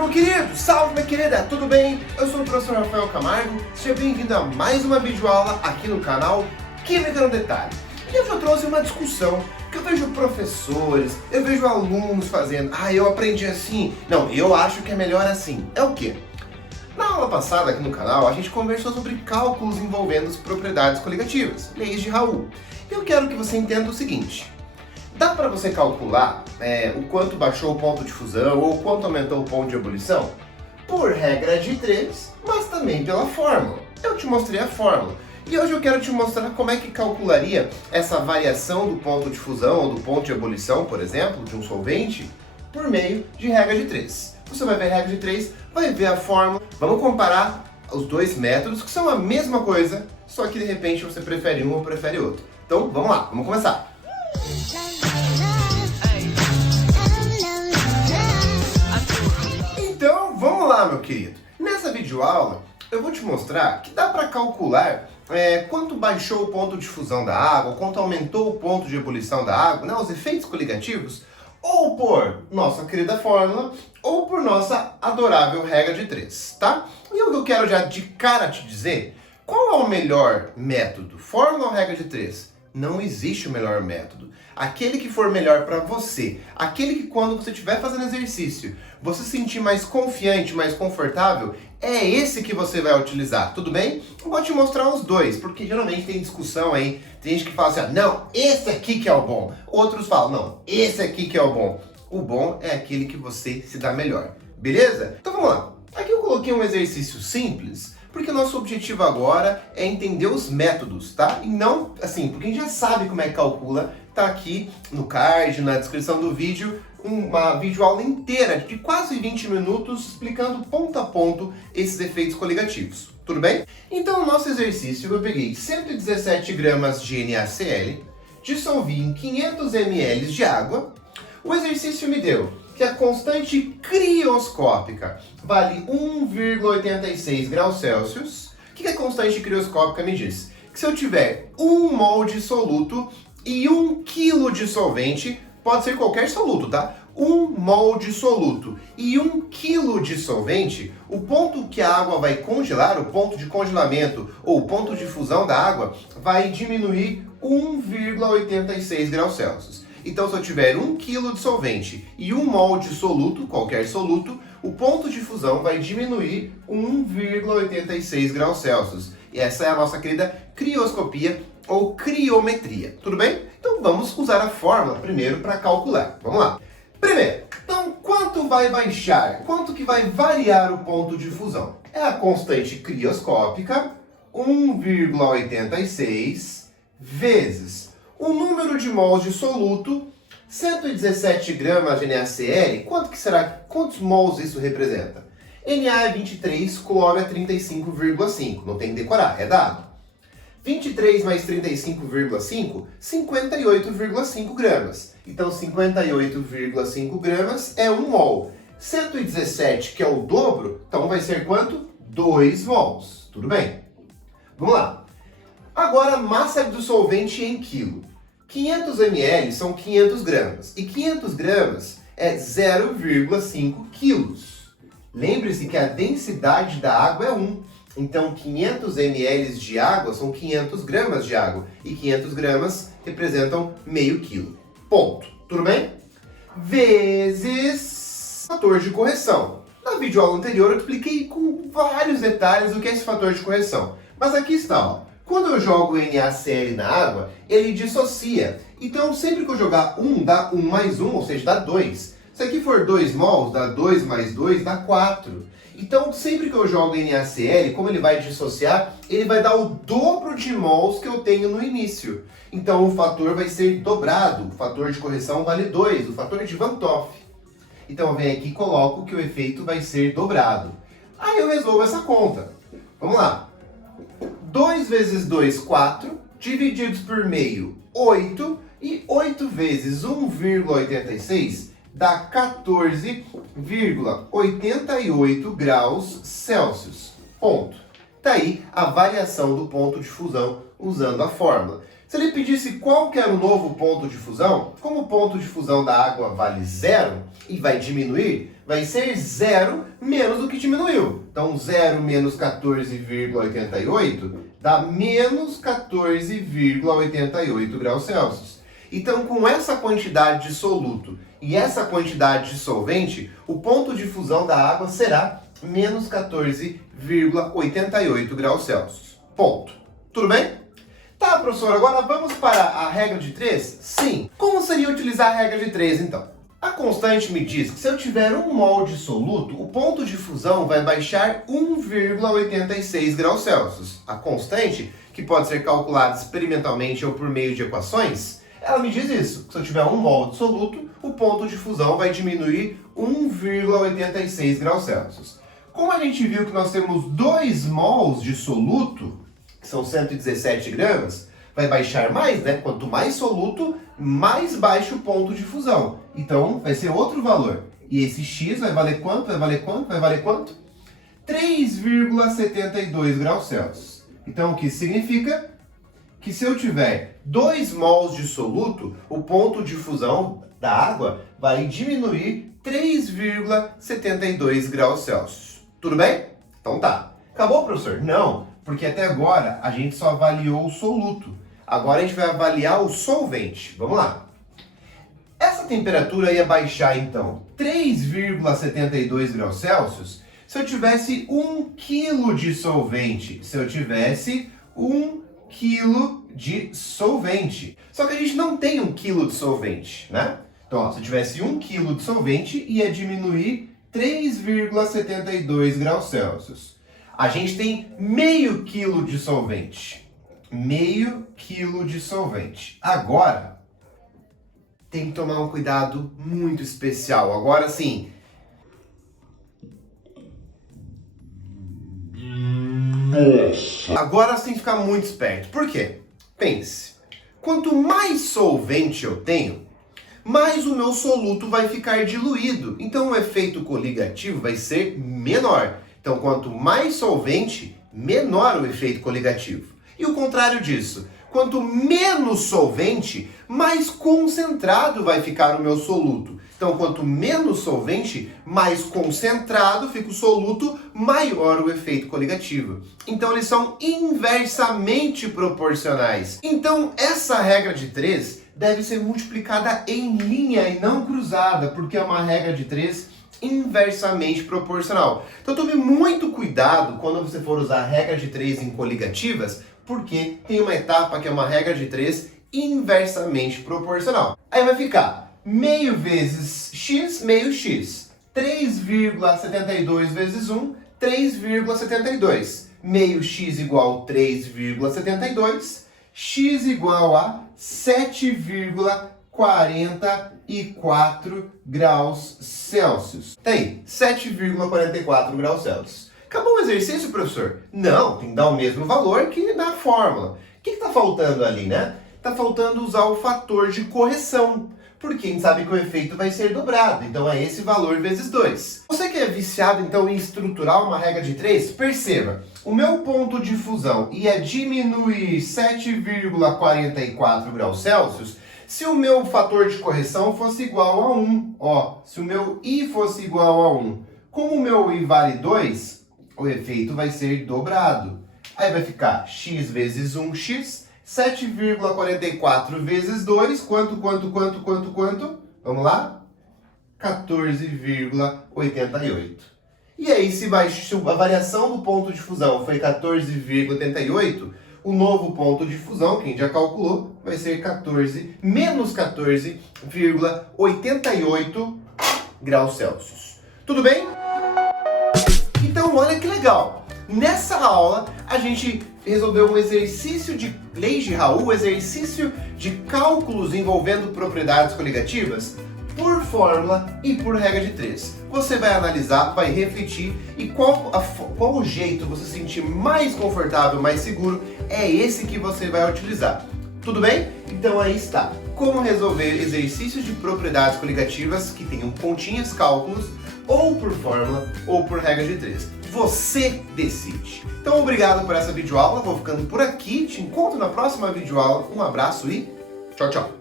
meu querido! Salve, minha querida! Tudo bem? Eu sou o professor Rafael Camargo, seja bem-vindo a mais uma videoaula aqui no canal Química no Detalhe. E hoje eu trouxe uma discussão que eu vejo professores, eu vejo alunos fazendo. Eu aprendi assim. Não, eu acho que é melhor assim. É o quê? Na aula passada aqui no canal, a gente conversou sobre cálculos envolvendo as propriedades coligativas, leis de Raul. E eu quero que você entenda o seguinte. Dá para você calcular o quanto baixou o ponto de fusão ou o quanto aumentou o ponto de ebulição? Por regra de 3, mas também pela fórmula. Eu te mostrei a fórmula. E hoje eu quero te mostrar como é que calcularia essa variação do ponto de fusão ou do ponto de ebulição, por exemplo, de um solvente, por meio de regra de 3. Você vai ver a regra de 3, vai ver a fórmula. Vamos comparar os dois métodos, que são a mesma coisa, só que de repente você prefere um ou prefere outro. Então vamos lá, vamos começar. Então, vamos lá, meu querido. Nessa videoaula, eu vou te mostrar que dá para calcular quanto baixou o ponto de fusão da água, quanto aumentou o ponto de ebulição da água, né, os efeitos coligativos, ou por nossa querida fórmula, ou por nossa adorável regra de 3, tá? E o que eu quero já de cara te dizer, qual é o melhor método, fórmula ou regra de 3? Não existe o melhor método. Aquele que for melhor para você, aquele que quando você estiver fazendo exercício, você se sentir mais confiante, mais confortável, é esse que você vai utilizar, tudo bem? Eu vou te mostrar os dois, porque geralmente tem discussão aí, tem gente que fala assim, não, esse aqui que é o bom. Outros falam, não, esse aqui que é o bom. O bom é aquele que você se dá melhor, beleza? Então vamos lá. Aqui eu coloquei um exercício simples, porque nosso objetivo agora é entender os métodos, tá? E não, assim, porque a gente já sabe como é que calcula, tá aqui no card, na descrição do vídeo, uma videoaula inteira de quase 20 minutos explicando ponto a ponto esses efeitos coligativos, tudo bem? Então, no nosso exercício, eu peguei 117 gramas de NaCl, dissolvi em 500 ml de água, o exercício me deu que a constante crioscópica vale 1,86 graus Celsius. O que a constante crioscópica me diz? Que se eu tiver 1 mol de soluto e 1 kg de solvente, pode ser qualquer soluto, tá? 1 mol de soluto e 1 kg de solvente, o ponto que a água vai congelar, o ponto de congelamento ou o ponto de fusão da água, vai diminuir 1,86 graus Celsius. Então, se eu tiver 1 kg de solvente e 1 mol de soluto, qualquer soluto, o ponto de fusão vai diminuir 1,86 graus Celsius. E essa é a nossa querida crioscopia ou criometria, tudo bem? Então, vamos usar a fórmula primeiro para calcular. Vamos lá. Primeiro, então, quanto vai baixar? Quanto que vai variar o ponto de fusão? É a constante crioscópica, 1,86, vezes o número de mols de soluto, 117 gramas de NaCl, quantos mols isso representa? Na é 23, cloro é 35,5, não tem que decorar, é dado. 23 mais 35,5, 58,5 gramas. Então 58,5 gramas é 1 mol. 117, que é o dobro, então vai ser quanto? 2 mols, tudo bem? Vamos lá. Agora, massa do solvente em quilo. 500 ml são 500 gramas. E 500 gramas é 0,5 quilos. Lembre-se que a densidade da água é 1. Então, 500 ml de água são 500 gramas de água. E 500 gramas representam meio quilo. Ponto. Tudo bem? Vezes fator de correção. Na videoaula anterior eu expliquei com vários detalhes o que é esse fator de correção. Mas aqui está, ó. Quando eu jogo NaCl na água, ele dissocia. Então, sempre que eu jogar 1, dá 1 mais 1, ou seja, dá 2. Se aqui for 2 mols, dá 2 mais 2, dá 4. Então, sempre que eu jogo NaCl, como ele vai dissociar, ele vai dar o dobro de mols que eu tenho no início. Então, o fator vai ser dobrado. O fator de correção vale 2, o fator de Van 't Hoff. Então, eu venho aqui e coloco que o efeito vai ser dobrado. Aí eu resolvo essa conta. Vamos lá. 2 vezes 2, 4, divididos por meio, 8, e 8 vezes 1,86 dá 14,88 graus Celsius. Ponto. Tá aí a variação do ponto de fusão usando a fórmula. Se ele pedisse qual que era o novo ponto de fusão, como o ponto de fusão da água vale zero e vai diminuir, vai ser zero menos do que diminuiu. Então, 0 menos 14,88 dá menos 14,88 graus Celsius. Então, com essa quantidade de soluto e essa quantidade de solvente, o ponto de fusão da água será menos 14,88 graus Celsius. Ponto. Tudo bem? Tá, professor, agora vamos para a regra de 3? Sim. Como seria utilizar a regra de 3, então? A constante me diz que se eu tiver 1 mol de soluto, o ponto de fusão vai baixar 1,86 graus Celsius. A constante, que pode ser calculada experimentalmente ou por meio de equações, ela me diz isso. Se eu tiver 1 mol de soluto, o ponto de fusão vai diminuir 1,86 graus Celsius. Como a gente viu que nós temos 2 mols de soluto, que são 117 gramas, vai baixar mais, né? Quanto mais soluto, mais baixo o ponto de fusão. Então, vai ser outro valor. E esse x vai valer quanto? Vai valer quanto? Vai valer quanto? 3,72 graus Celsius. Então, o que significa? Que se eu tiver 2 mols de soluto, o ponto de fusão da água vai diminuir 3,72 graus Celsius. Tudo bem? Então tá. Acabou, professor? Não, porque até agora a gente só avaliou o soluto. Agora a gente vai avaliar o solvente. Vamos lá. Essa temperatura ia baixar, então, 3,72 graus Celsius se eu tivesse 1 kg de solvente. Se eu tivesse 1 kg de solvente. Só que a gente não tem 1 kg de solvente, né? Então, ó, se eu tivesse 1 kg de solvente, ia diminuir 3,72 graus Celsius. A gente tem meio quilo de solvente. Meio quilo de solvente. Agora, tem que tomar um cuidado muito especial. Agora sim. Nossa. Agora você tem que ficar muito esperto. Por quê? Pense. Quanto mais solvente eu tenho, mais o meu soluto vai ficar diluído. Então o efeito coligativo vai ser menor. Então quanto mais solvente, menor o efeito coligativo. E o contrário disso, quanto menos solvente, mais concentrado vai ficar o meu soluto. Então, quanto menos solvente, mais concentrado fica o soluto, maior o efeito coligativo. Então, eles são inversamente proporcionais. Então, essa regra de 3 deve ser multiplicada em linha e não cruzada, porque é uma regra de 3 inversamente proporcional. Então, tome muito cuidado quando você for usar a regra de 3 em coligativas, porque tem uma etapa que é uma regra de 3 inversamente proporcional. Aí vai ficar meio vezes x, meio x. 3,72 vezes 1, 3,72. Meio x igual a 3,72. X igual a 7,44 graus Celsius. Tá aí, 7,44 graus Celsius. Acabou o exercício, professor? Não, tem que dar o mesmo valor que na fórmula. O que está faltando ali, né? Está faltando usar o fator de correção, porque a gente sabe que o efeito vai ser dobrado, então é esse valor vezes 2. Você que é viciado, então, em estruturar uma regra de 3, perceba, o meu ponto de fusão ia diminuir 7,44 graus Celsius se o meu fator de correção fosse igual a 1. Ó, se o meu I fosse igual a 1. Como o meu I vale 2, o efeito vai ser dobrado. Aí vai ficar x vezes 1x, 7,44 vezes 2, quanto? Vamos lá? 14,88. E aí, se a variação do ponto de fusão foi 14,88, o novo ponto de fusão, que a gente já calculou, vai ser menos 14,88 graus Celsius. Tudo bem? Então, olha que legal! Nessa aula, a gente resolveu um exercício de leis de Raul, exercício de cálculos envolvendo propriedades coligativas por fórmula e por regra de 3. Você vai analisar, vai refletir e qual o jeito você se sentir mais confortável, mais seguro, é esse que você vai utilizar. Tudo bem? Então aí está. Como resolver exercícios de propriedades coligativas que tenham continhas, cálculos, ou por fórmula ou por regra de 3. você decide. Então obrigado por essa videoaula, vou ficando por aqui, te encontro na próxima videoaula, um abraço e tchau, tchau!